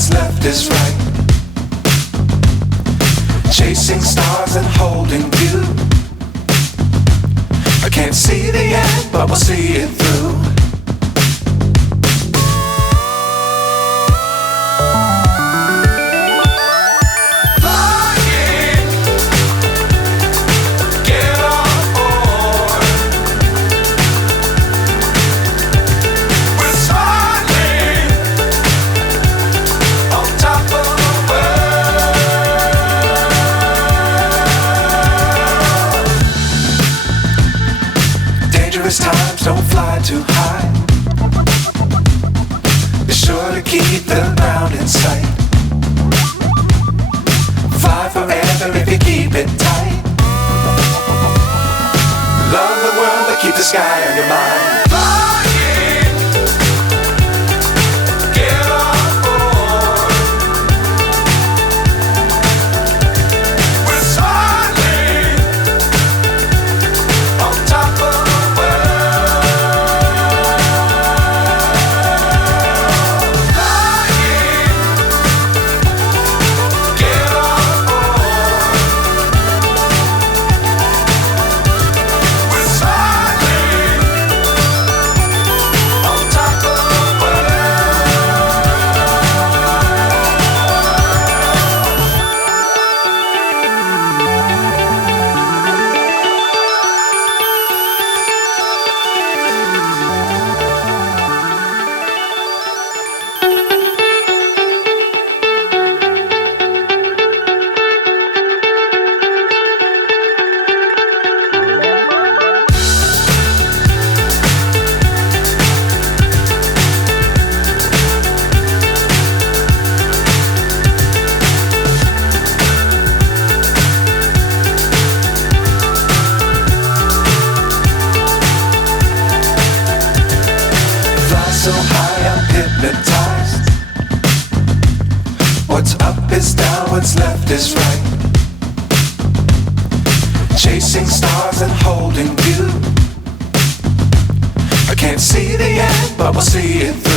what's left is right. Chasing stars and holding you. I can't see the end, but we'll see it through. Times don't fly too high. Be sure to keep the ground in sight. Fly forever if you keep it tight. Love the world but keep the sky on your mind. So high I'm hypnotized. What's up is down, what's left is right. Chasing stars and holding you. I can't see the end, but we'll see it through.